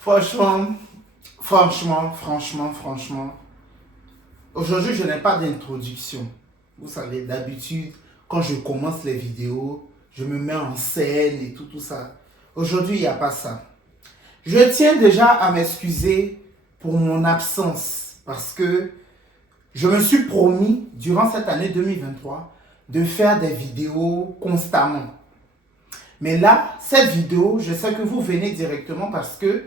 Franchement, aujourd'hui, je n'ai pas d'introduction. Vous savez, d'habitude, quand je commence les vidéos, je me mets en scène et tout ça. Aujourd'hui, il n'y a pas ça. Je tiens déjà à m'excuser pour mon absence parce que je me suis promis, durant cette année 2023, de faire des vidéos constamment. Mais là, cette vidéo, je sais que vous venez directement parce que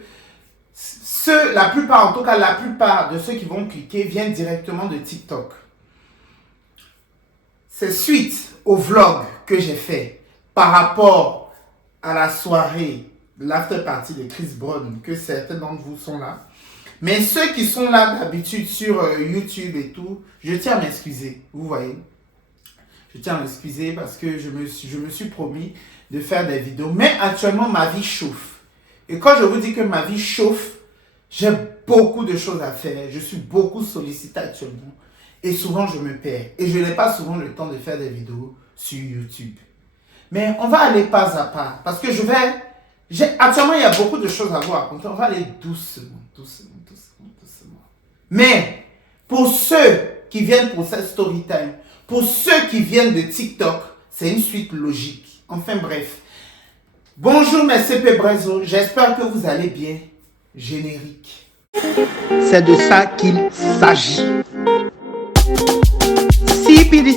la plupart de ceux qui vont cliquer viennent directement de TikTok. C'est suite au vlog que j'ai fait par rapport à la soirée, l'after party de Chris Brown, que certains d'entre vous sont là. Mais ceux qui sont là d'habitude sur YouTube et tout, je tiens à m'excuser, vous voyez. Je tiens à m'excuser parce que je me suis promis de faire des vidéos. Mais actuellement, ma vie chauffe. Et quand je vous dis que ma vie chauffe, j'ai beaucoup de choses à faire. Je suis beaucoup sollicité actuellement. Et souvent, je me perds. Et je n'ai pas souvent le temps de faire des vidéos sur YouTube. Mais on va aller pas à pas. Parce que actuellement, il y a beaucoup de choses à voir. Donc, on va aller doucement. Mais, pour ceux qui viennent pour cette story time, pour ceux qui viennent de TikTok, c'est une suite logique. Enfin bref. Bonjour mes CP Brezo, j'espère que vous allez bien. Générique. C'est de ça qu'il s'agit. Sipi.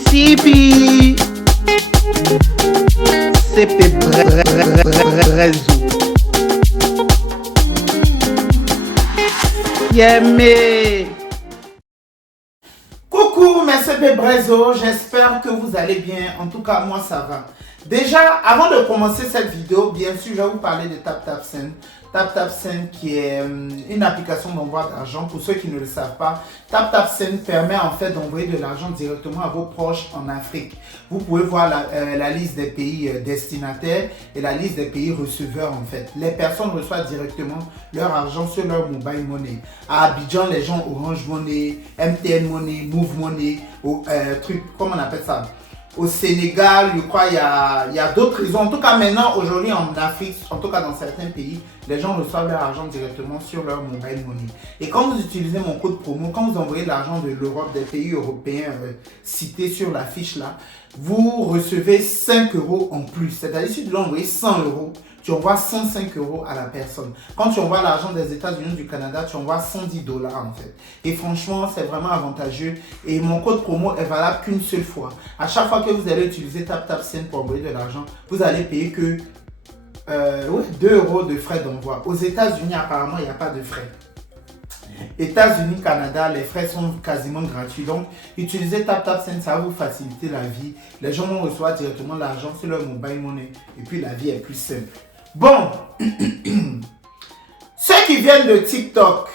CP Brezo. Yémé. Coucou mes CP Brezo, j'espère que vous allez bien. En tout cas, moi ça va. Déjà, avant de commencer cette vidéo, bien sûr, je vais vous parler de TapTapSend. TapTapSend qui est une application d'envoi d'argent. Pour ceux qui ne le savent pas, TapTapSend permet en fait d'envoyer de l'argent directement à vos proches en Afrique. Vous pouvez voir la liste des pays destinataires et la liste des pays receveurs en fait. Les personnes reçoivent directement leur argent sur leur mobile money. À Abidjan, les gens Orange Money, MTN Money, Move Money, comment on appelle ça? Au Sénégal, je crois, il y a d'autres raisons. En tout cas, maintenant, aujourd'hui, en Afrique, en tout cas dans certains pays, les gens reçoivent leur argent directement sur leur mobile money. Et quand vous utilisez mon code promo, quand vous envoyez de l'argent de l'Europe, des pays européens cités sur la fiche là, vous recevez 5 € en plus. C'est-à-dire, si tu dois envoyer 100 €, tu envoies 105 € à la personne. Quand tu envoies l'argent des États-Unis, du Canada, tu envoies 110 $ en fait. Et franchement, c'est vraiment avantageux. Et mon code promo est valable qu'une seule fois. À chaque fois que vous allez utiliser TapTapSend pour envoyer de l'argent, vous allez payer que 2 € de frais d'envoi. Aux États-Unis, apparemment, il n'y a pas de frais. États-Unis, Canada, les frais sont quasiment gratuits. Donc, utilisez TapTapSend, ça va vous faciliter la vie. Les gens vont recevoir directement l'argent sur leur mobile money. Et puis, la vie est plus simple. Bon, ceux qui viennent de TikTok,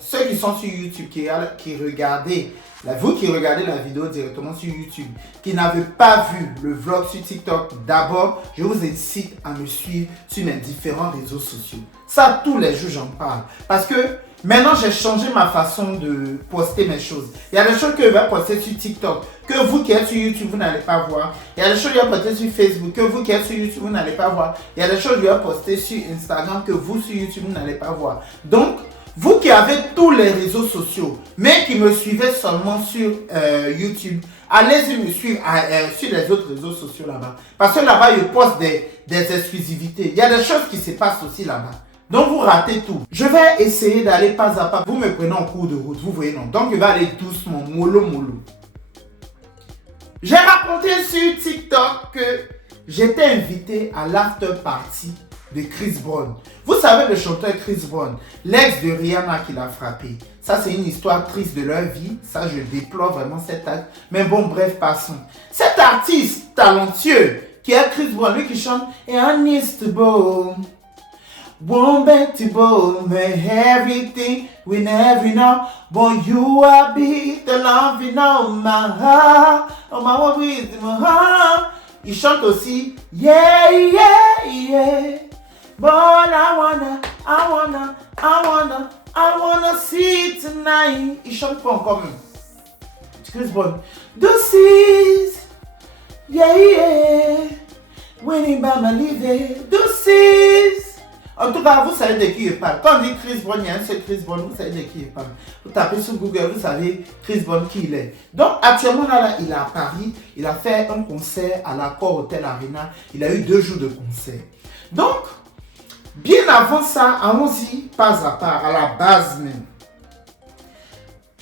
ceux qui sont sur YouTube, qui regardez, vous qui regardez la vidéo directement sur YouTube, qui n'avez pas vu le vlog sur TikTok, d'abord, je vous incite à me suivre sur mes différents réseaux sociaux. Ça, tous les jours, j'en parle. Parce que maintenant, j'ai changé ma façon de poster mes choses. Il y a des choses que je vais poster sur TikTok, que vous qui êtes sur YouTube, vous n'allez pas voir. Il y a des choses que je vais poster sur Facebook, que vous qui êtes sur YouTube, vous n'allez pas voir. Il y a des choses que je vais poster sur Instagram, que vous sur YouTube, vous n'allez pas voir. Donc, vous qui avez tous les réseaux sociaux, mais qui me suivez seulement sur YouTube, allez-y me suivre sur les autres réseaux sociaux là-bas. Parce que là-bas, je poste des exclusivités. Il y a des choses qui se passent aussi là-bas. Donc, vous ratez tout. Je vais essayer d'aller pas à pas. Vous me prenez en cours de route, vous voyez, non? Donc, je vais aller doucement, mollo. J'ai raconté sur TikTok que j'étais invité à l'after party de Chris Brown. Vous savez le chanteur Chris Brown, l'ex de Rihanna qui l'a frappé. Ça, c'est une histoire triste de leur vie. Ça, je déplore vraiment cet acte. Mais bon, bref, passons. Cet artiste talentueux qui est Chris Brown, lui qui chante « Et Unstable ». Won't bet to both everything we never know, but you are be the love in all my heart, oh my with my heart. Il chante aussi yeah, but I wanna see tonight. Il chante pas encore même. Chris Brown. This is Yeah, yeah. Winnie Mama Live. Douces. En tout cas, vous savez de qui je parle. Quand on dit Chris Brown, il y a un seul Chris Brown, vous savez de qui je parle. Vous tapez sur Google, vous savez Chris Brown qui il est. Donc, actuellement, là, il est à Paris. Il a fait un concert à l'Accor Hotel Arena. Il a eu 2 jours de concert. Donc, bien avant ça, allons-y pas à pas, à la base même.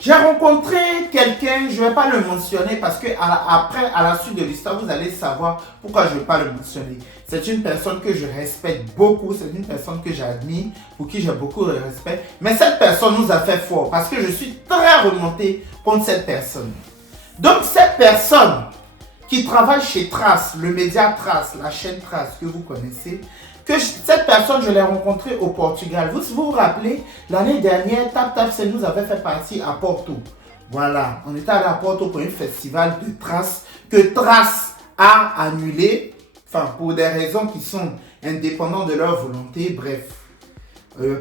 J'ai rencontré quelqu'un, je ne vais pas le mentionner parce que après, à la suite de l'histoire, vous allez savoir pourquoi je ne vais pas le mentionner. C'est une personne que je respecte beaucoup, c'est une personne que j'admire, pour qui j'ai beaucoup de respect. Mais cette personne nous a fait fort parce que je suis très remonté contre cette personne. Donc cette personne qui travaille chez Trace, le média Trace, la chaîne Trace que vous connaissez, cette personne, je l'ai rencontrée au Portugal. Vous vous rappelez, l'année dernière, TapTapSend nous avait fait partie à Porto. Voilà, on était allé à Porto pour un festival de Trace que Trace a annulé, enfin pour des raisons qui sont indépendantes de leur volonté, bref.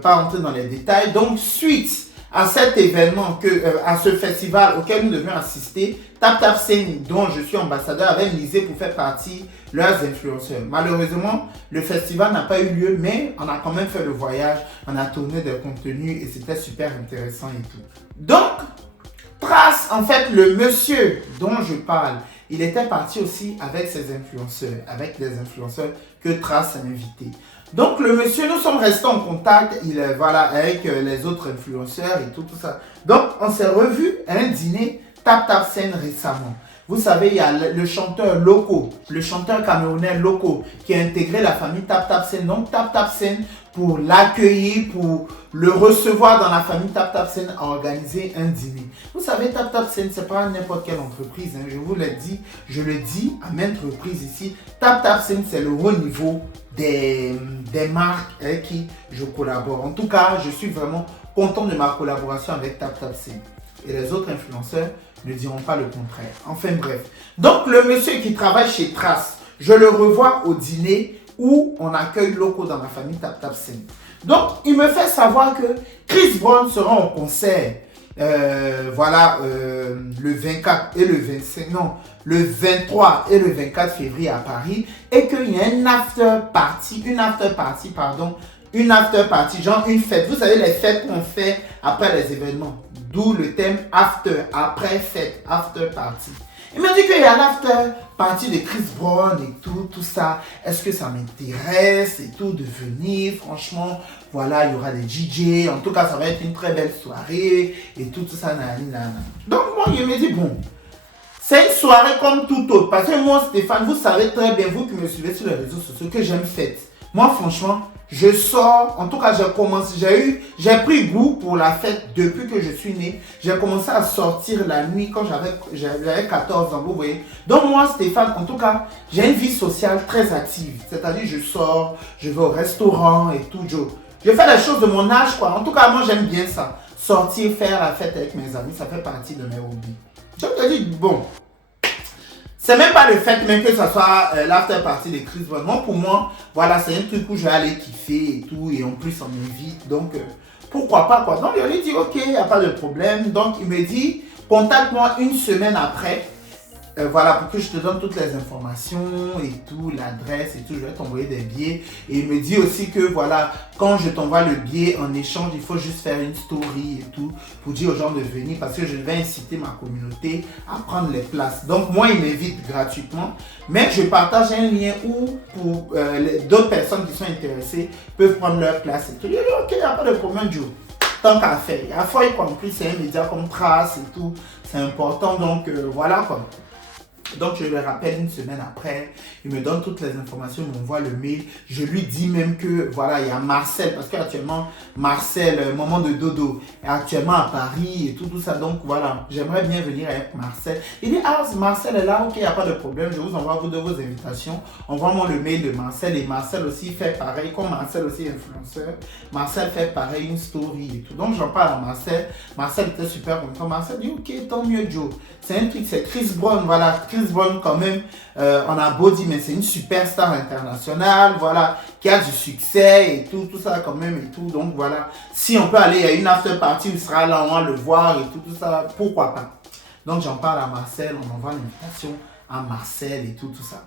Pas entrer dans les détails. Donc, suite à cet événement, à ce festival auquel nous devions assister, TapTapSend, dont je suis ambassadeur, avait misé pour faire partie leurs influenceurs. Malheureusement, le festival n'a pas eu lieu, mais on a quand même fait le voyage, on a tourné des contenus et c'était super intéressant et tout. Donc, Trace, en fait, le monsieur dont je parle, il était parti aussi avec ses influenceurs, avec les influenceurs que Trace a invités. Donc le monsieur, nous sommes restés en contact, voilà, avec les autres influenceurs et tout ça. Donc on s'est revus à un dîner TapTapSend récemment. Vous savez, il y a le chanteur Loco, le chanteur camerounais Loco, qui a intégré la famille TapTapSend. Donc TapTapSend, pour l'accueillir, pour le recevoir dans la famille TapTapSend, a organisé un dîner. Vous savez, TapTapSend, ce n'est pas n'importe quelle entreprise. Hein. Je vous l'ai dit, je le dis à maintes reprises ici. TapTapSend, c'est le haut niveau des marques avec qui je collabore. En tout cas, je suis vraiment content de ma collaboration avec TapTapSend. Et les autres influenceurs ne diront pas le contraire. Enfin bref. Donc le monsieur qui travaille chez Trace, je le revois au dîner où on accueille Loco dans la famille TapTapSend. Donc il me fait savoir que Chris Brown sera en concert. Voilà, le 24 et le 25, non, le 23 et le 24 février à Paris, et qu'il y a une after party, genre une fête. Vous savez, les fêtes qu'on fait après les événements, d'où le thème after, après fête, after party. Il m'a dit qu'il y a l'after party de Chris Brown et tout ça. Est-ce que ça m'intéresse et tout de venir? Franchement, voilà, il y aura des DJ. En tout cas, ça va être une très belle soirée et tout ça. Donc, moi, il me dit, bon, c'est une soirée comme tout autre. Parce que moi, Stéphane, vous savez très bien, vous qui me suivez sur les réseaux sociaux, que j'aime fête. Moi, franchement, je sors, en tout cas, j'ai pris goût pour la fête depuis que je suis né. J'ai commencé à sortir la nuit quand j'avais 14 ans, vous voyez. Donc moi, Stéphane, en tout cas, j'ai une vie sociale très active. C'est-à-dire, je sors, je vais au restaurant et tout. Je fais les choses de mon âge, quoi. En tout cas, moi, j'aime bien ça. Sortir, faire la fête avec mes amis, ça fait partie de mes hobbies. Je te dis, bon, c'est même pas le fait même que ça soit l'after party de Chris Brown. Pour moi, voilà, c'est un truc où je vais aller kiffer et tout. Et en plus, on m'invite. Donc, pourquoi pas, quoi. Donc, je lui dis, ok, il n'y a pas de problème. Donc, il me dit, contacte-moi une semaine après. Voilà, pour que je te donne toutes les informations et tout, l'adresse et tout, je vais t'envoyer des billets. Et il me dit aussi que voilà, quand je t'envoie le billet en échange, il faut juste faire une story et tout, pour dire aux gens de venir, parce que je vais inciter ma communauté à prendre les places. Donc moi, il m'invite gratuitement, mais je partage un lien où pour d'autres personnes qui sont intéressées peuvent prendre leur place et tout. Il dit, ok, il n'y a pas de problème, Joe. Tant qu'à faire. À fois, y compris, c'est un média comme Trace et tout, c'est important, donc voilà quoi. Donc je le rappelle une semaine après, il me donne toutes les informations, il m'envoie le mail. Je lui dis même que voilà, il y a Marcel, parce qu'actuellement Marcel, moment de dodo, est actuellement à Paris et tout ça. Donc voilà, j'aimerais bien venir avec Marcel. Il dit, ah, Marcel est là, ok, il n'y a pas de problème, je vous envoie vos invitations. Envoie-moi le mail de Marcel, et Marcel aussi fait pareil, comme Marcel aussi est influenceur. Marcel fait pareil, une story et tout. Donc j'en parle à Marcel. Marcel était super content. Marcel dit, ok, tant mieux Joe. C'est un truc, c'est Chris Brown, voilà. Chris Brown quand même, on a beau dire, mais c'est une superstar internationale, voilà, qui a du succès et tout ça quand même et tout. Donc voilà, si on peut aller à une after party où il sera là, on va le voir et tout ça, pourquoi pas. Donc j'en parle à Marcel, on envoie l'invitation à Marcel et tout ça.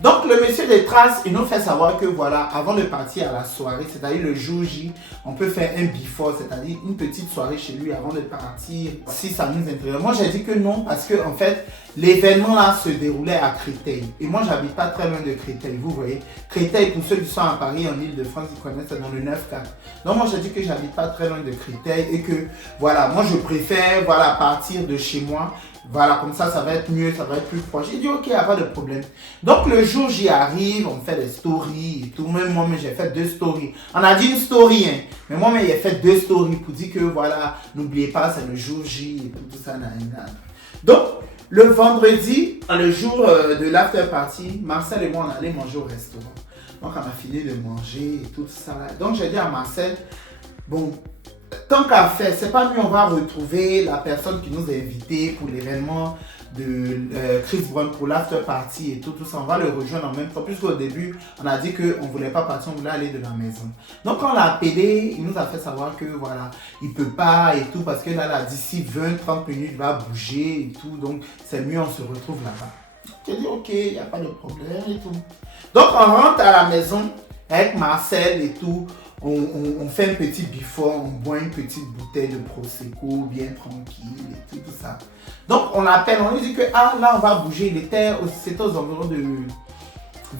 Donc le monsieur des traces, il nous fait savoir que voilà, avant de partir à la soirée, c'est-à-dire le jour J, on peut faire un before, c'est-à-dire une petite soirée chez lui avant de partir, si ça nous intéresse. Moi j'ai dit que non, parce que en fait, l'événement là se déroulait à Créteil. Et moi j'habite pas très loin de Créteil, vous voyez. Créteil, pour ceux qui sont à Paris, en Ile-de-France, ils connaissent, c'est dans le 9-4. Donc moi j'ai dit que j'habite pas très loin de Créteil et que voilà, moi je préfère voilà, partir de chez moi. Voilà, comme ça va être mieux, ça va être plus proche. J'ai dit, ok, il n'y a pas de problème. Donc, le jour, j'y arrive, on fait des stories et tout. Même moi, j'ai fait 2 stories. On a dit une story, hein. Mais moi, j'ai fait 2 stories pour dire que, voilà, n'oubliez pas, c'est le jour J et tout ça. Donc, le vendredi, le jour de l'after party, Marcel et moi, on allait manger au restaurant. Donc, on a fini de manger et tout ça. Donc, j'ai dit à Marcel, bon, tant qu'à faire, c'est pas mieux, on va retrouver la personne qui nous a invités pour l'événement de Chris Brown pour l'after party et tout ça. On va le rejoindre en même temps, puisqu'au début, on a dit qu'on ne voulait pas partir, on voulait aller de la maison. Donc, quand on l'a appelé, il nous a fait savoir que voilà, il ne peut pas et tout, parce que là d'ici 20-30 minutes, il va bouger et tout. Donc, c'est mieux, on se retrouve là-bas. J'ai dit, ok, il n'y a pas de problème et tout. Donc, on rentre à la maison avec Marcel et tout. On fait un petit before, on boit une petite bouteille de Prosecco, bien tranquille et tout ça. Donc on l'appelle, on lui dit que ah là on va bouger, c'était aux environs de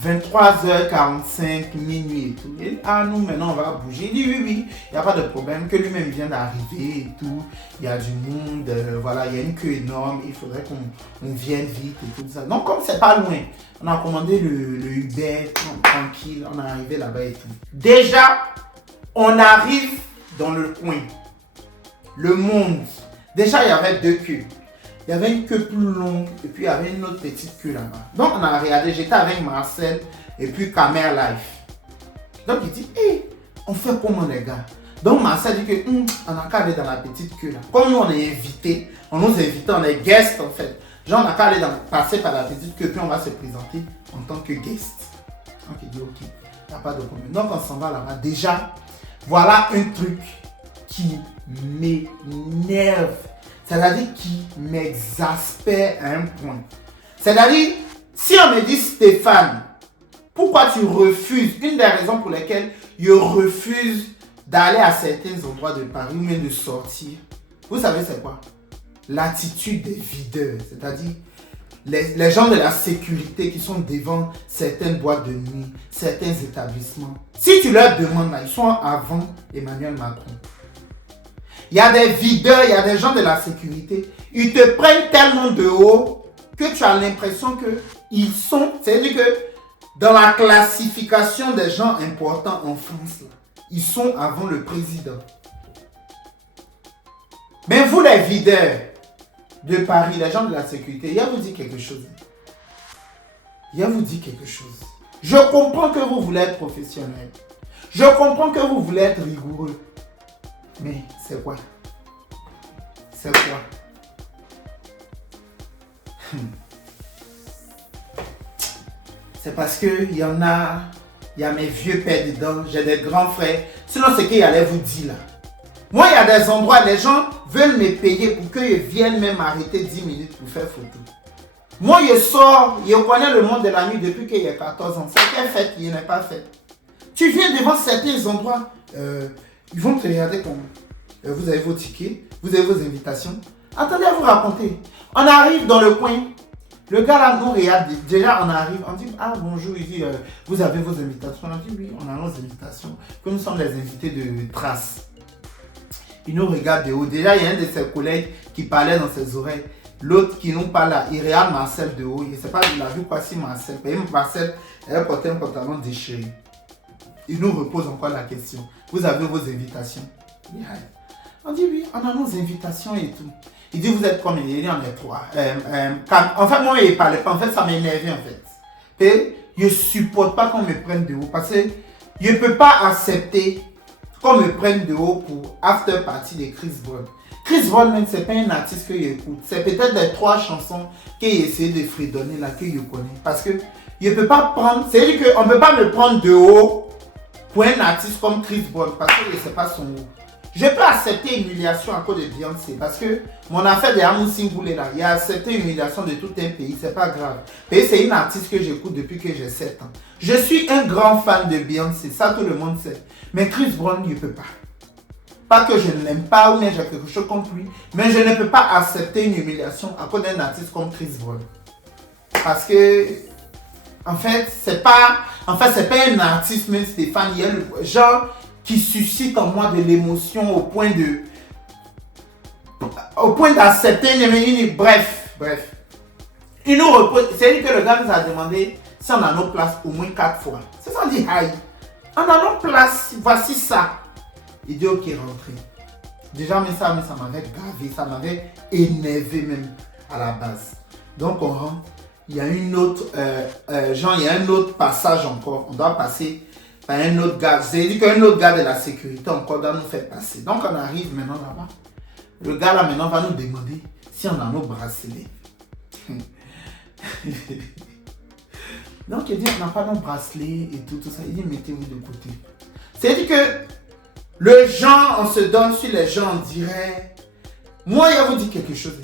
23h45, minuit et tout. Et ah nous maintenant on va bouger. Il dit oui, il n'y a pas de problème, que lui-même vient d'arriver et tout. Il y a du monde, voilà, il y a une queue énorme, il faudrait qu'on vienne vite et tout ça. Donc comme c'est pas loin, on a commandé le Uber, tranquille, on est arrivé là-bas et tout. Déjà, on arrive dans le coin, le monde. Déjà, il y avait 2 queues. Il y avait une queue plus longue et puis il y avait une autre petite queue là-bas. Donc, on a regardé, j'étais avec Marcel et puis Camer Life. Donc, il dit, hey, on fait comment les gars? Donc, Marcel dit que, on a qu'à aller dans la petite queue là. Comme nous, on est invités, on nous invite, on est guest en fait. Genre, on a qu'à aller passer par la petite queue puis on va se présenter en tant que guest. Donc, il dit, ok, il n'y a pas de problème. Donc, on s'en va là-bas. Déjà, voilà un truc qui m'énerve, c'est-à-dire qui m'exaspère à un point. C'est-à-dire, si on me dit Stéphane, pourquoi tu refuses, une des raisons pour lesquelles je refuse d'aller à certains endroits de Paris ou même de sortir, vous savez c'est quoi? L'attitude des videurs, c'est-à-dire les gens de la sécurité qui sont devant certaines boîtes de nuit, certains établissements. Si tu leur demandes, là, ils sont avant Emmanuel Macron. Il y a des videurs, il y a des gens de la sécurité. Ils te prennent tellement de haut que tu as l'impression qu'ils sont, c'est-à-dire que dans la classification des gens importants en France, là, ils sont avant le président. Mais vous les videurs de Paris, les gens de la sécurité, il y a vous dit quelque chose. Il y a vous dit quelque chose. Je comprends que vous voulez être professionnel. Je comprends que vous voulez être rigoureux. Mais c'est quoi? C'est quoi? C'est parce qu'il y en a, il y a mes vieux pères dedans, j'ai des grands frères. Sinon, c'est qu'il allait vous dire là. Moi, il y a des endroits, les gens veulent me payer pour qu'ils viennent même arrêter 10 minutes pour faire photo. Moi, je sors, je connais le monde de la nuit depuis qu'il y a 14 ans. Certaines fêtes, il n'est pas fait. Tu viens devant certains endroits, ils vont te regarder comme vous avez vos tickets, vous avez vos invitations. Attendez à vous raconter. On arrive dans le coin. Le gars là nous regarde. Déjà, on arrive. On dit, ah bonjour. Il dit, vous avez vos invitations. On dit, oui, on a nos invitations. Que nous sommes les invités de Trace. Il nous regarde de haut. Déjà, il y a un de ses collègues qui parlait dans ses oreilles. L'autre qui nous parle là, il regarde Marcel de haut. Il ne sait pas, il a vu quoi si Marcel. Mais Marcel, elle portait un pantalon déchiré. Il nous repose encore la question. Vous avez vos invitations? On dit oui, on a nos invitations et tout. Il dit, vous êtes combien? Il dit, on est 3. En fait, moi, il ne parlait pas. En fait, ça m'énervait en fait. Et je ne supporte pas qu'on me prenne de haut. Parce que je ne peux pas accepter qu'on me prenne de haut pour After Party de Chris Brown. Chris Brown, ce n'est pas un artiste que j'écoute. C'est peut-être les 3 chansons qu'il a essayé de fredonner là que je connais. Parce que je ne peux pas prendre. C'est-à-dire qu'on ne peut pas me prendre de haut pour un artiste comme Chris Brown. Parce que ce n'est pas son haut. Je peux accepter humiliation à cause de Beyoncé parce que mon affaire de Amour Singoulé là, il a accepté humiliation de tout un pays, c'est pas grave. Et c'est une artiste que j'écoute depuis que j'ai 7 ans. Je suis un grand fan de Beyoncé, ça tout le monde sait. Mais Chris Brown ne peut pas. Pas que je ne l'aime pas ou bien j'ai quelque chose contre lui, mais je ne peux pas accepter une humiliation à cause d'un artiste comme Chris Brown. Parce que, en fait, c'est pas un artiste, même Stéphane, il y a le genre qui suscite en moi de l'émotion au point d'accepter bref. Il nous repose, c'est lui que le gars nous a demandé si on a nos places au moins 4 fois. C'est ça, on dit, aïe, on a nos places, voici ça. Il dit, ok, rentrez. Déjà, mais ça m'avait gavé, ça m'avait énervé même à la base. Donc, on rentre. Il y a une autre, il y a un autre passage encore. On doit passer par un autre gars. J'ai dit qu'un autre gars de la sécurité encore doit nous faire passer. Donc, on arrive maintenant là-bas. Le gars là maintenant va nous demander si on a nos bracelets. Donc, il dit, on n'a pas nos bracelets et tout ça. Il dit, mettez-vous de côté. C'est-à-dire que le genre, on se donne sur les gens, on dirait. Moi, il vous dit quelque chose.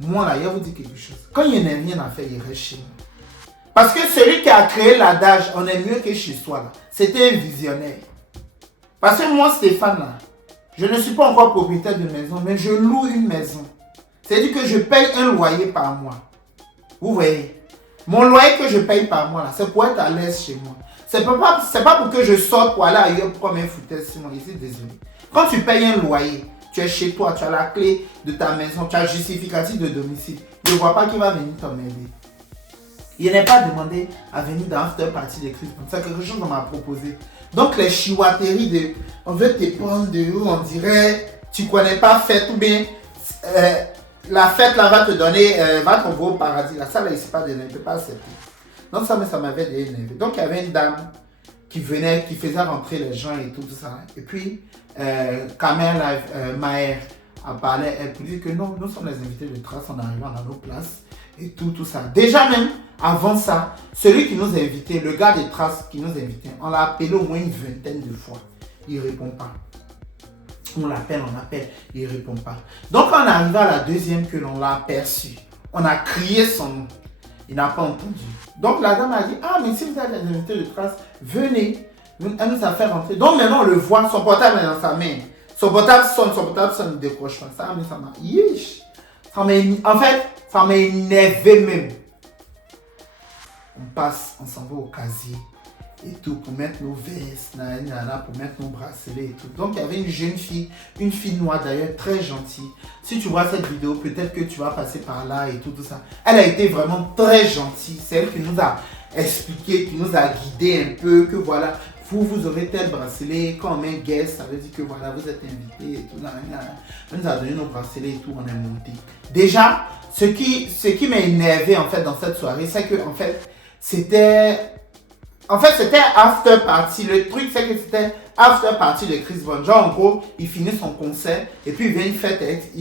Moi, là, il vous dit quelque chose. Quand il n'y a rien à faire, il reste chez moi. Parce que celui qui a créé l'adage, on est mieux que chez soi, là, c'était un visionnaire. Parce que moi, Stéphane, là, je ne suis pas encore propriétaire de maison, mais je loue une maison. C'est-à-dire que je paye un loyer par mois. Vous voyez? Mon loyer que je paye par mois, là, c'est pour être à l'aise chez moi. C'est pas pour que je sorte pour aller ailleurs pour comme un foutaise, sinon, ici, désolé. Quand tu payes un loyer, tu es chez toi, tu as la clé de ta maison, tu as le justificatif de domicile. Je ne vois pas qui va venir t'emmerder. Il n'est pas demandé à venir dans l'after party de Chris Brown. C'est quelque chose qu'on m'a proposé. Donc les chihuateries de on veut te prendre de où on dirait tu connais pas fête ou bien la fête là va te donner, va t'envoyer au paradis. Là, ça là, il ne s'est pas donné, il ne peut pas accepter. Donc ça m'avait énervé. Donc il y avait une dame qui venait, qui faisait rentrer les gens et tout ça. Et puis, Kamel Maher a parlé, elle dit que non, nous sommes les invités de Trace, on arrive à nos places et tout ça. Déjà même, avant ça, celui qui nous a invités, le gars des Traces qui nous a invités, on l'a appelé au moins une vingtaine de fois. Il ne répond pas. On l'appelle, il ne répond pas. Donc, quand on est arrivé à la deuxième que l'on l'a aperçu, on a crié son nom. Il n'a pas entendu. Donc la dame a dit, ah mais si vous êtes les invités de Trace, venez. Elle nous a fait rentrer. Donc maintenant on le voit, son portable est dans sa main. Son portable sonne, ne décroche pas. Ça, mais ça m'a... En fait, ça m'a énervé même. On passe, on s'en va au casier et tout pour mettre nos vestes, pour mettre nos bracelets et tout. Donc il y avait une jeune fille, une fille noire d'ailleurs, très gentille. Si tu vois cette vidéo, peut-être que tu vas passer par là et tout ça. Elle a été vraiment très gentille. C'est elle qui nous a expliqué, qui nous a guidé un peu, que voilà, vous aurez tel bracelet. Quand on met guest, ça veut dire que voilà, vous êtes invité et tout. Elle nous a donné nos bracelets et tout, on est monté. Déjà, ce qui m'a énervé en fait dans cette soirée, c'est que en fait, c'était after party. Le truc, c'est que c'était after party de Chris Brown. Genre, en gros, il finit son concert et puis il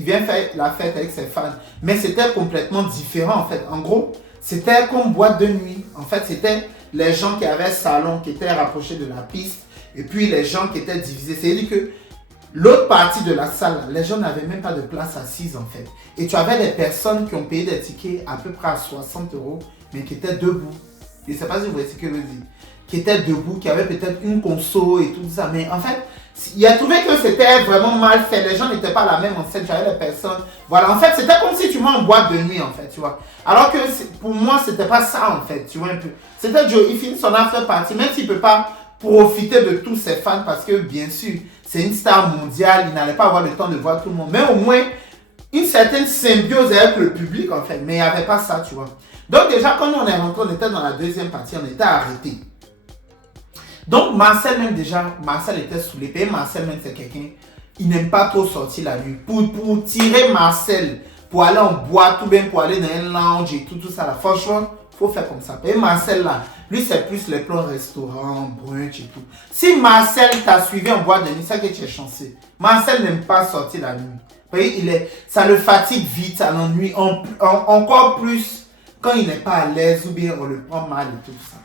vient faire la fête avec ses fans. Mais c'était complètement différent, en fait. En gros, c'était comme boîte de nuit. En fait, c'était les gens qui avaient salon, qui étaient rapprochés de la piste et puis les gens qui étaient divisés. C'est-à-dire que l'autre partie de la salle, les gens n'avaient même pas de place assise, en fait. Et tu avais des personnes qui ont payé des tickets à peu près à 60 €, mais qui étaient debout. Je ne sais pas si vous voyez ce que je veux dire. Qui était debout, qui avait peut-être une console et tout ça. Mais en fait, il a trouvé que c'était vraiment mal fait. Les gens n'étaient pas à la même enceinte. J'avais des personnes. Voilà, en fait, c'était comme si tu vas en boîte de nuit, en fait, tu vois. Alors que pour moi, c'était pas ça, en fait, tu vois un peu. C'était Joe, il finit son after party, même s'il ne peut pas profiter de tous ses fans parce que, bien sûr, c'est une star mondiale. Il n'allait pas avoir le temps de voir tout le monde. Mais au moins, une certaine symbiose avec le public, en fait. Mais il n'y avait pas ça, tu vois. Donc déjà, quand on est rentré, on était dans la deuxième partie, on était arrêté. Donc Marcel même déjà, Marcel était saoulé. Et Marcel même c'est quelqu'un, il n'aime pas trop sortir la nuit. Pour tirer Marcel, pour aller en boîte ou bien pour aller dans un lounge et tout ça là. Franchement, il faut faire comme ça. Et Marcel là, lui c'est plus les plans restaurants, brunch et tout. Si Marcel t'a suivi en boîte de nuit, c'est que tu es chanceux. Marcel n'aime pas sortir la nuit. Vous voyez, ça le fatigue vite, ça l'ennuie encore plus quand il n'est pas à l'aise ou bien on le prend mal et tout ça.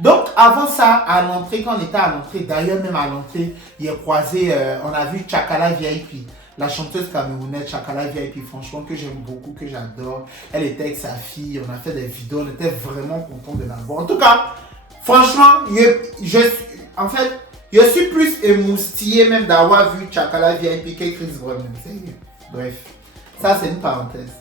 Donc, avant ça, à l'entrée, quand on était à l'entrée, d'ailleurs, même à l'entrée, il a croisé, on a vu Tchakala VIP. La chanteuse camerounaise Tchakala VIP, franchement, que j'aime beaucoup, que j'adore. Elle était avec sa fille, on a fait des vidéos, on était vraiment contents de la voir. En tout cas, franchement, en fait, je suis plus émoustillé même d'avoir vu Tchakala VIP que Chris Brown. Bref, ça c'est une parenthèse.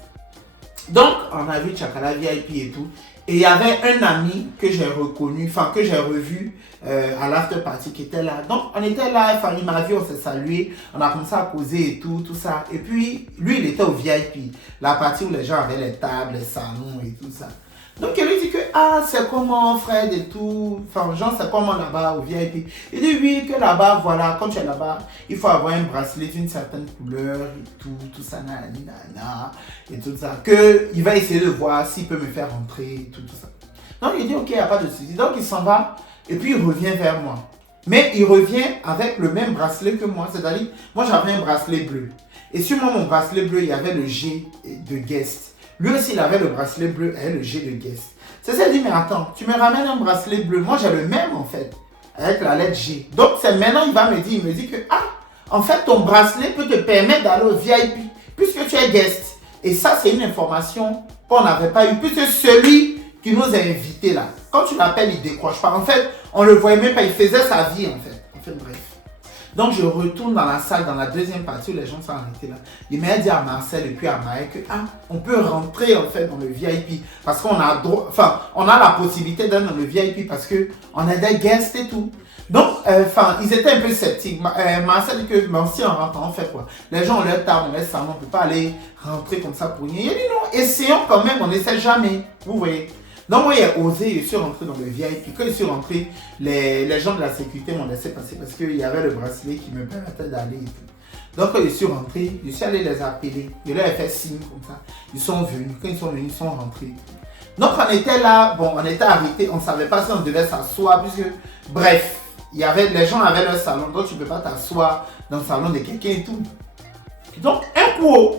Donc, on a vu Tchakala VIP et tout. Et il y avait un ami que j'ai reconnu, enfin que j'ai revu à l'after party qui était là. Donc, on était là, enfin, il m'a vu, on s'est salué, on a commencé à causer et tout ça. Et puis, lui, il était au VIP, la partie où les gens avaient les tables, les salons et tout ça. Donc, il lui dit que, ah, c'est comment Fred et tout, enfin, genre, c'est comment là-bas au VIP. Il dit, oui, que là-bas, voilà, quand tu es là-bas, il faut avoir un bracelet d'une certaine couleur et tout ça, nanana, et tout ça. Il va essayer de voir s'il peut me faire rentrer et tout ça. Donc, il dit, ok, il n'y a pas de souci. Donc, il s'en va et puis il revient vers moi. Mais il revient avec le même bracelet que moi, c'est-à-dire, moi, j'avais un bracelet bleu. Et sur moi, mon bracelet bleu, il y avait le G de guest. Lui aussi, il avait le bracelet bleu et le G de guest. C'est ça, il dit, mais attends, tu me ramènes un bracelet bleu. Moi, j'ai le même, en fait, avec la lettre G. Donc, c'est maintenant, il me dit que, ah, en fait, ton bracelet peut te permettre d'aller au VIP, puisque tu es guest. Et ça, c'est une information qu'on n'avait pas eue, puisque celui qui nous a invités là, quand tu l'appelles, il ne décroche pas. En fait, on ne le voyait même pas, il faisait sa vie, en fait. Bref. Donc, je retourne dans la salle, dans la deuxième partie où les gens sont arrêtés là. Il m'a dit à Marcel et puis à Maë que, ah, on peut rentrer en fait dans le VIP parce qu'on a on a la possibilité d'aller dans le VIP parce qu'on a des guests et tout. Donc, ils étaient un peu sceptiques. Marcel dit que, mais si on rentre, on fait quoi? Les gens ont leur table, on laisse ça, on ne peut pas aller rentrer comme ça pour rien. Il a dit non, essayons quand même, on n'essaie jamais. Vous voyez? Donc, moi, j'ai osé, je suis rentré dans le VIP. Quand je suis rentré, les gens de la sécurité m'ont laissé passer parce qu'il y avait le bracelet qui me permettait d'aller et tout. Donc, quand je suis rentré, je suis allé les appeler. Je leur ai fait signe comme ça. Ils sont venus. Quand ils sont venus, ils sont rentrés. Donc, on était là, bon, on était arrêtés. On ne savait pas si on devait s'asseoir puisque, bref, les gens avaient leur salon. Donc, tu ne peux pas t'asseoir dans le salon de quelqu'un et tout. Donc, un coup,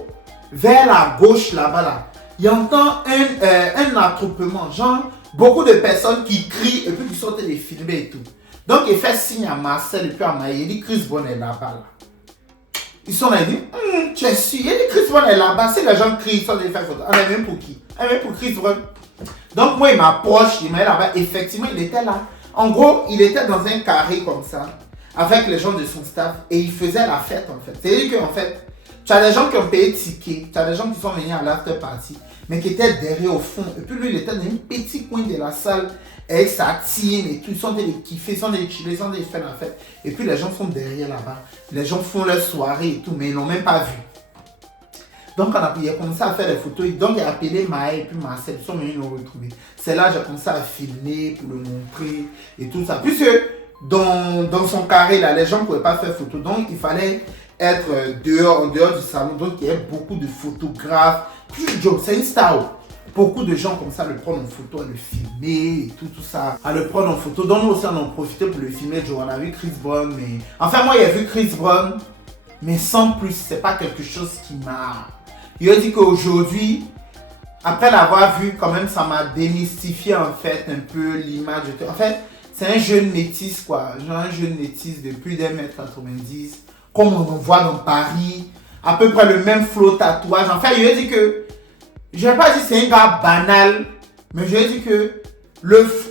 vers la gauche là-bas, là, il entend un attroupement, genre beaucoup de personnes qui crient et puis qui sont les filmer et tout. Donc il fait signe à Marcel et puis à Maë, il dit Chris Brown est là-bas. Là. Ils sont là, ils disent, tu es sûr, il dit Chris Brown est là-bas. Si les gens crient, ils sont allés faire photo. On est même pour qui? On est même pour Chris Brown. Donc moi il m'approche, il m'a là-bas. Effectivement, il était là. En gros, il était dans un carré comme ça, avec les gens de son staff et il faisait la fête en fait. C'est-à-dire qu'en fait, tu as des gens qui ont payé ticket, tu as des gens qui sont venus à l'after party, mais qui étaient derrière au fond. Et puis lui, il était dans un petit coin de la salle avec sa team et tout. Ils sont allés kiffer, ils sont allés chiller, ils sont allés faire la fête. Et puis les gens sont derrière là-bas. Les gens font leur soirée et tout, mais ils ne l'ont même pas vu. Donc il a commencé à faire des photos. Donc il a appelé Maë et puis Marcel. Ils sont venus nous retrouver. C'est là que j'ai commencé à filmer pour le montrer et tout ça. Puisque dans son carré, là, les gens ne pouvaient pas faire photo. Donc il fallait être en dehors du salon. Donc il y avait beaucoup de photographes. C'est une star. Beaucoup de gens comme ça le prennent en photo, à le filmer et tout ça. À le prendre en photo. Donc nous aussi on en profitait pour le filmer. On a vu Chris Brown. Mais... Enfin moi j'ai vu Chris Brown. Mais sans plus. C'est pas quelque chose qui m'a... Il a dit qu'aujourd'hui, après l'avoir vu, quand même, ça m'a démystifié en fait un peu l'image. En fait, c'est un jeune métis quoi. Genre un jeune métis de plus d'1m90. Comme on en voit dans Paris. À peu près le même flow tatouage. En fait, il a dit que... Je ne vais pas dire que c'est un gars banal. Mais je vais dire que...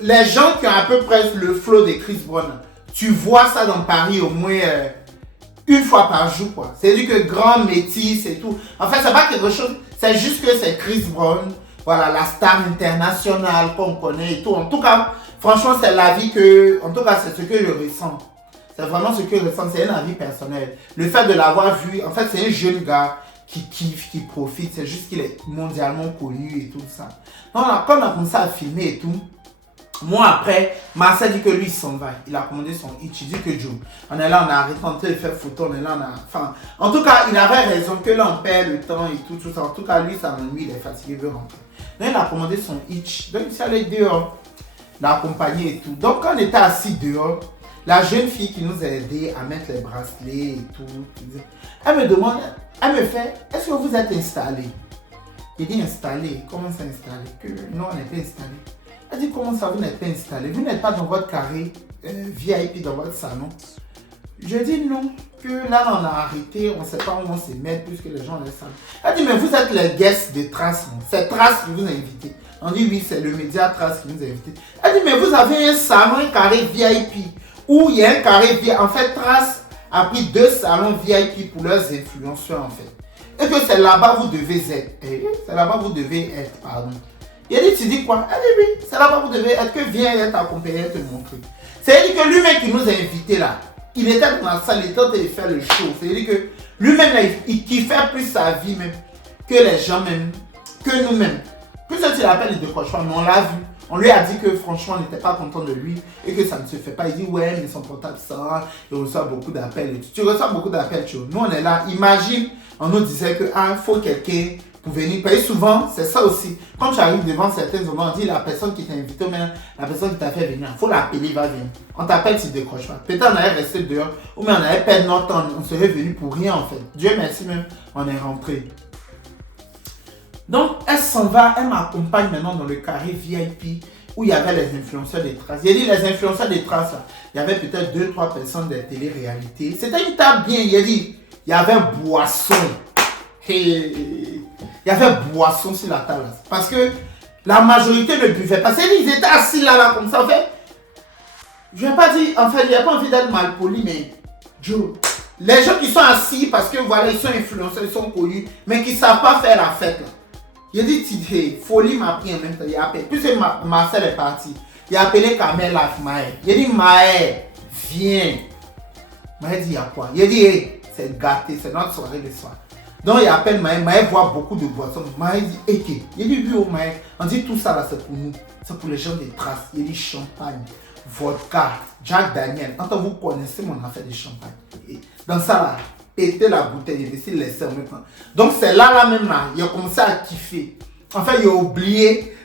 les gens qui ont à peu près le flow de Chris Brown. Tu vois ça dans Paris au moins... une fois par jour quoi. C'est-à-dire que grand métis et tout. En fait, c'est pas quelque chose, c'est juste que c'est Chris Brown, voilà, la star internationale qu'on connaît et tout. En tout cas, franchement, c'est l'avis que, en tout cas, c'est ce que je ressens. C'est vraiment ce que je ressens, c'est un avis personnel. Le fait de l'avoir vu, en fait, c'est un jeune gars qui kiffe, qui profite, c'est juste qu'il est mondialement connu et tout ça. Donc, quand on a commencé à filmer et tout, moi après, Marcel dit que lui il s'en va. Il a commandé son hitch. Il dit que Joe, on est là, on a arrêté en train de faire photo, on est là, on a... Enfin, en tout cas, il avait raison que là on perd le temps et tout ça. En tout cas, lui, ça m'ennuie, il est fatigué, il veut rentrer. Donc il a commandé son hitch. Donc il s'est allé dehors, l'accompagner et tout. Donc quand on était assis dehors, la jeune fille qui nous a aidé à mettre les bracelets et tout, elle me demande, elle me fait, est-ce que vous êtes installé? Il dit installé, comment ça installé? Que non, on n'est pas installé. Elle dit, comment ça, vous n'êtes pas installé? Vous n'êtes pas dans votre carré VIP, dans votre salon? Je dis non, que là, on a arrêté, on ne sait pas où on se met, puisque les gens les savent. Elle dit, mais vous êtes les guests de Trace, c'est Trace qui vous a invité. On dit, oui, c'est le média Trace qui nous a invité. Elle dit, mais vous avez un salon, un carré VIP, où il y a un carré VIP. En fait, Trace a pris 2 salons VIP pour leurs influenceurs, en fait. Et que c'est là-bas vous devez être. C'est là-bas vous devez être, pardon. Il a dit, tu dis quoi? Elle dit, oui, c'est là-bas vous devez être, que viens être accompagné, te montrer. C'est-à-dire que lui-même qui nous a invités là, il était dans la salle, il était en train de faire le show. C'est-à-dire que lui-même, il kiffait plus sa vie même que les gens même, que nous-mêmes. Que ce qu'il appelle les décrochements, mais on l'a vu. On lui a dit que franchement, on n'était pas content de lui et que ça ne se fait pas. Il dit, ouais, mais son portable ça, il reçoit beaucoup d'appels. Tu reçois beaucoup d'appels, tu vois. Nous, on est là. Imagine, on nous disait que, il faut quelqu'un pour venir. Et souvent, c'est ça aussi. Quand tu arrives devant certains moments, on dit, la personne qui t'a invité, ou bien la personne qui t'a fait venir, il faut l'appeler, il va venir. On t'appelle, tu ne décroches pas. Peut-être on allait rester dehors, ou bien on allait perdre notre temps. On serait venu pour rien, en fait. Dieu merci même, on est rentré. Donc, elle s'en va, elle m'accompagne maintenant dans le carré VIP où il y avait les influenceurs des Traces. Il a dit les influenceurs des Traces, là, il y avait peut-être 2-3 personnes de télé-réalité. C'était une table bien, il a dit, il y avait boisson. Il y avait boisson sur la table. Parce que la majorité ne buvait pas. C'est-à-dire qu'ils étaient assis là, comme ça. En fait, je ne vais pas dire, en fait, je n'ai pas envie d'être mal poli, mais Joe, les gens qui sont assis parce que voilà, ils sont influenceurs, ils sont connus, mais qui ne savent pas faire la fête là. Il a dit, folie m'a pris en même temps. Il a appelé, puisque Marcel est parti, il a appelé Kamel Maë. Il a dit, Maë, viens. Maë dit, il y a quoi? Il a dit, hey, c'est gâté, c'est notre soirée de soir. Donc il appelle Maë, Maë voit beaucoup de boissons. Maë dit, ok. Il dit, oui, oh Maë, on dit tout ça là, c'est pour nous. C'est pour les gens des Traces. Il dit, champagne, vodka, Jack Daniel. Quand vous connaissez mon affaire de champagne. Et dans ça là, péter la bouteille, il essaie de laisser en même temps. Donc c'est là même là, il a commencé à kiffer. Enfin, il a oublié,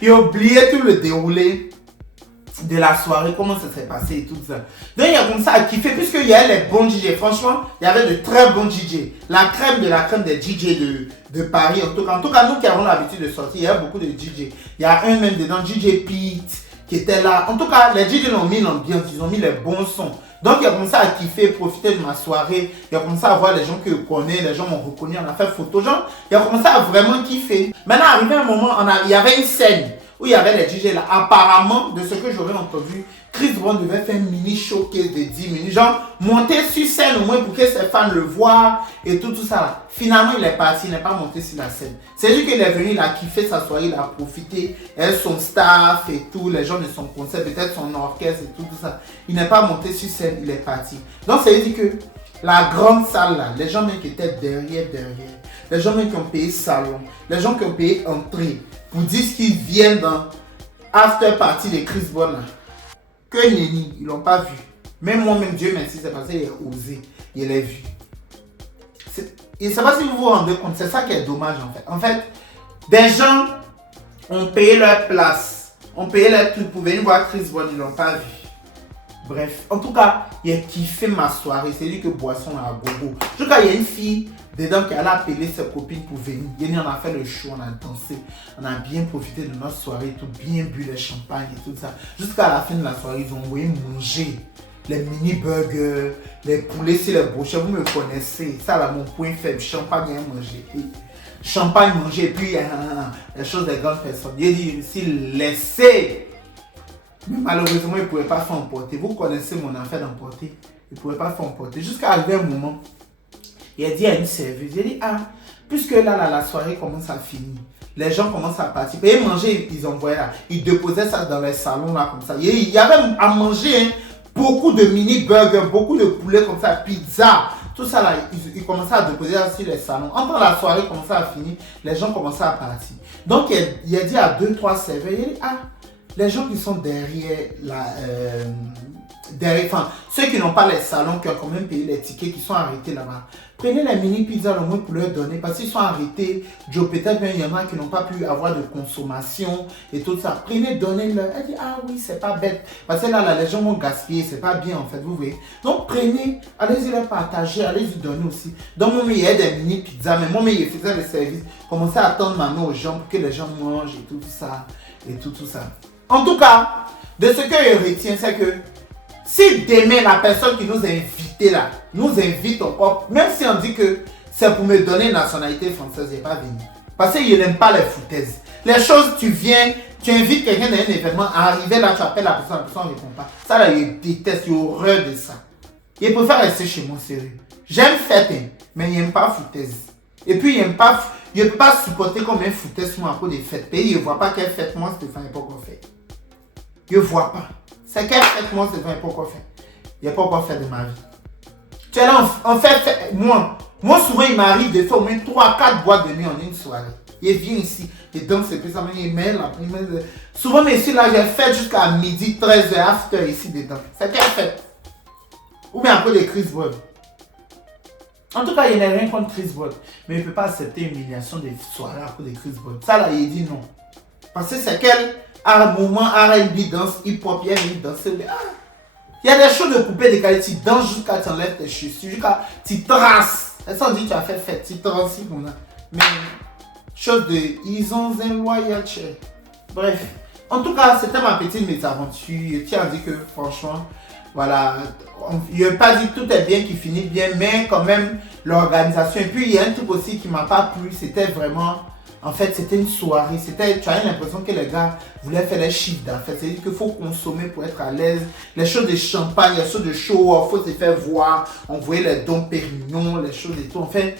il a oublié tout le déroulé de la soirée, comment ça s'est passé et tout ça. Donc il a commencé à kiffer puisqu'il y avait les bons DJ. Franchement, il y avait de très bons DJ. La crème de la crème des DJ de Paris. En tout cas, nous qui avons l'habitude de sortir, il y a beaucoup de DJ. Il y a un même dedans, DJ Pete, qui était là. En tout cas, les DJ ont mis l'ambiance, ils ont mis les bons sons. Donc il a commencé à kiffer, profiter de ma soirée. Il a commencé à voir les gens que je connais, les gens m'ont reconnu, on a fait photo. Genre, il a commencé à vraiment kiffer. Maintenant, arrivé un moment, il y avait une scène où il y avait les DJ là. Apparemment, de ce que j'aurais entendu, Chris Brown devait faire un mini showcase de 10 minutes. Genre, monter sur scène au moins pour que ses fans le voient et tout ça là. Finalement, il est parti, il n'est pas monté sur la scène. C'est juste qu'il est venu, il a kiffé sa soirée, il a profité. Elle, son staff et tout, les gens de son concert, peut-être son orchestre et tout ça. Il n'est pas monté sur scène, il est parti. Donc, ça veut dire que la grande salle là, les gens même qui étaient derrière, les gens même qui ont payé salon, les gens qui ont payé entrée, pour dire qu'ils viennent dans after party de Chris Brown là. Que Nenny, ils l'ont pas vu. Même moi-même, Dieu merci, c'est parce qu'il a osé. Il l'a vu. Je ne sais pas si vous vous rendez compte, c'est ça qui est dommage en fait. En fait, des gens ont payé leur place, ont payé leur truc pour venir voir Chris Brown, ils l'ont pas vu. Bref, en tout cas, il a kiffé ma soirée. C'est lui que boisson à gogo. Je crois qu'il y a une fille dedans qui a appelé ses copines pour venir. On a fait le show, on a dansé, on a bien profité de notre soirée, tout bien bu les champagnes et tout ça. Jusqu'à la fin de la soirée, ils ont envoyé manger les mini burgers, les poulets sur les brochettes. Vous me connaissez, ça là mon point faible, champagne à manger. Champagne manger, et puis les choses des grandes personnes. Il a dit, s'il laissait. Mais malheureusement, il ne pouvait pas faire emporter. Vous connaissez mon affaire d'emporter. Il ne pouvait pas faire emporter. Jusqu'à arriver un moment, il a dit à une serveuse, il a dit, puisque là, la soirée commence à finir, les gens commencent à partir. Et manger, ils envoyaient là. Ils déposaient ça dans les salons là, comme ça. Il y avait à manger beaucoup de mini-burgers, beaucoup de poulets comme ça, pizza. Tout ça là, ils commençaient à déposer ça sur les salons. Entre la soirée commençait à finir, les gens commençaient à partir. Donc, il a dit à 2-3 serveurs, il a dit, les gens qui sont derrière ceux qui n'ont pas les salons, qui ont quand même payé les tickets, qui sont arrêtés là-bas, prenez les mini pizzas au moins pour leur donner, parce qu'ils sont arrêtés. Peut-être il y en a qui n'ont pas pu avoir de consommation et tout ça. Prenez, donnez-leur. Elle dit, oui, c'est pas bête. Parce que là, les gens vont gaspiller, c'est pas bien en fait, vous voyez. Donc prenez, allez-y leur partager, allez-y donner aussi. Donc moi, il y a des mini pizzas, mais moi, il faisait le service, commençait à tendre ma main aux gens pour que les gens mangent et tout ça. et tout ça. En tout cas, de ce que je retiens, c'est que si demain la personne qui nous a invités là, nous invite encore, même si on dit que c'est pour me donner une nationalité française, je n'ai pas venu. Parce que je n'aime pas les foutaises. Les choses, tu viens, tu invites quelqu'un dans un événement, arriver là, tu appelles la personne ne répond pas. Ça là, je déteste, j'ai horreur de ça. Je préfère rester chez moi, sérieux. J'aime fête, mais je n'aime pas foutaise. Et puis, je ne peux pas supporter comme un foutaise moi à cause des fêtes. Pays, je ne vois pas quelle fête moi, Stéphane, n'est pas encore fait. Je ne vois pas. C'est quelle fête moi, Stéphane, n'est pas encore fait. Il n'y a pas encore fait de ma vie. Tu es là, en fait, moi souvent, il m'arrive de faire au moins 3-4 boîtes de nuit en une soirée. Il vient ici, il danse et puis ça, il met là. Souvent, mais ici, là, j'ai fait jusqu'à midi, 13h, after ici dedans. C'est quelle fête? Ou bien à cause de Chris Brown. En tout cas, il n'y a rien contre Chris Brown. Mais il ne peut pas accepter une humiliation des soirées à cause de Chris Brown. Ça, là, il dit non. Parce que c'est quel moment R&B danse, hip-hop, il danse. Il y a des choses de couper de qualité. Tu danses jusqu'à tu enlèves tes chaussures, jusqu'à tu traces. Et ça, on dit tu as fait fête, tu traces ici comme ça. Mais, chose de, ils ont un loyal chez. Bref. En tout cas, c'était ma petite mésaventure. Je tiens à dire que, franchement, voilà, je n'ai pas dit que tout est bien, qui finit bien, mais quand même, l'organisation. Et puis, il y a un truc aussi qui ne m'a pas plu, c'était vraiment, en fait, c'était une soirée. Tu as l'impression que les gars voulaient faire les chiffres d'affaires. C'est-à-dire qu'il faut consommer pour être à l'aise. Les choses de champagne, les choses de show, il faut se faire voir. On voyait les dons Pérignon, les choses et tout. En fait,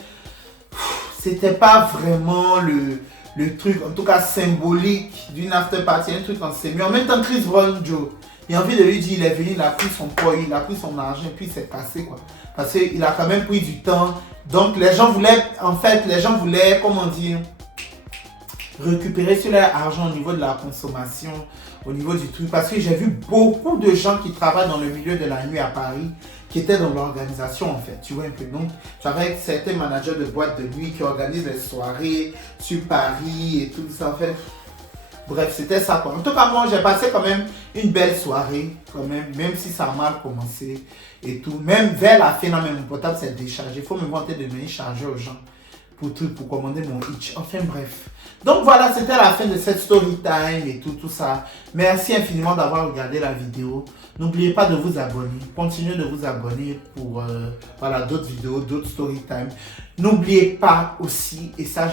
c'était pas vraiment le truc, en tout cas symbolique d'une after party, un truc en semi. En même temps, Chris Brown, Joe, il a envie de lui dire, il est venu, il a pris son poids, il a pris son argent, et puis il s'est cassé, quoi. Parce qu'il a quand même pris du temps. Donc, les gens voulaient, comment dire, récupérer sur leur argent au niveau de la consommation, au niveau du truc. Parce que j'ai vu beaucoup de gens qui travaillent dans le milieu de la nuit à Paris, qui étaient dans l'organisation, en fait. Tu vois un peu. Donc, j'avais certains managers de boîtes de nuit qui organisent les soirées sur Paris et tout ça, en fait. Bref, c'était ça, quoi. En tout cas, moi, j'ai passé quand même une belle soirée, quand même si ça a mal commencé et tout. Même vers la fin, non, mais mon portable s'est déchargé. Il faut me vanter de venir charger aux gens pour commander mon Hitch. Enfin, bref. Donc, voilà, c'était la fin de cette story time et tout ça. Merci infiniment d'avoir regardé la vidéo. N'oubliez pas de vous abonner. Continuez de vous abonner pour voilà, d'autres vidéos, d'autres story time. N'oubliez pas aussi, et ça,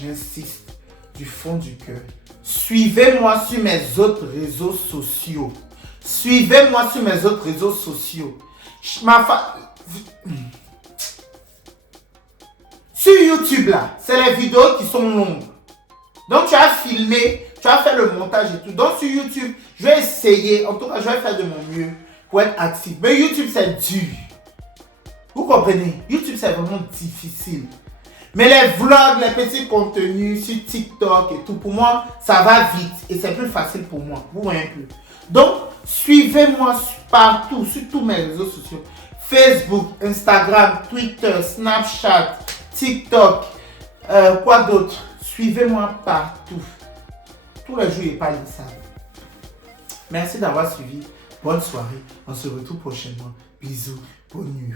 j'insiste, du fond du cœur. Suivez-moi sur mes autres réseaux sociaux. Suivez-moi sur mes autres réseaux sociaux. Sur YouTube là, c'est les vidéos qui sont longues. Donc tu as filmé, tu as fait le montage et tout. Donc sur YouTube, je vais essayer, en tout cas je vais faire de mon mieux pour être actif. Mais YouTube c'est dur. Vous comprenez? YouTube c'est vraiment difficile. Mais les vlogs, les petits contenus sur TikTok et tout, pour moi, ça va vite et c'est plus facile pour moi. Vous voyez un peu. Donc, suivez-moi partout, sur tous mes réseaux sociaux. Facebook, Instagram, Twitter, Snapchat, TikTok, quoi d'autre? Suivez-moi partout. Tous les jours, il parle de ça. Merci d'avoir suivi. Bonne soirée. On se retrouve prochainement. Bisous. Bonne nuit.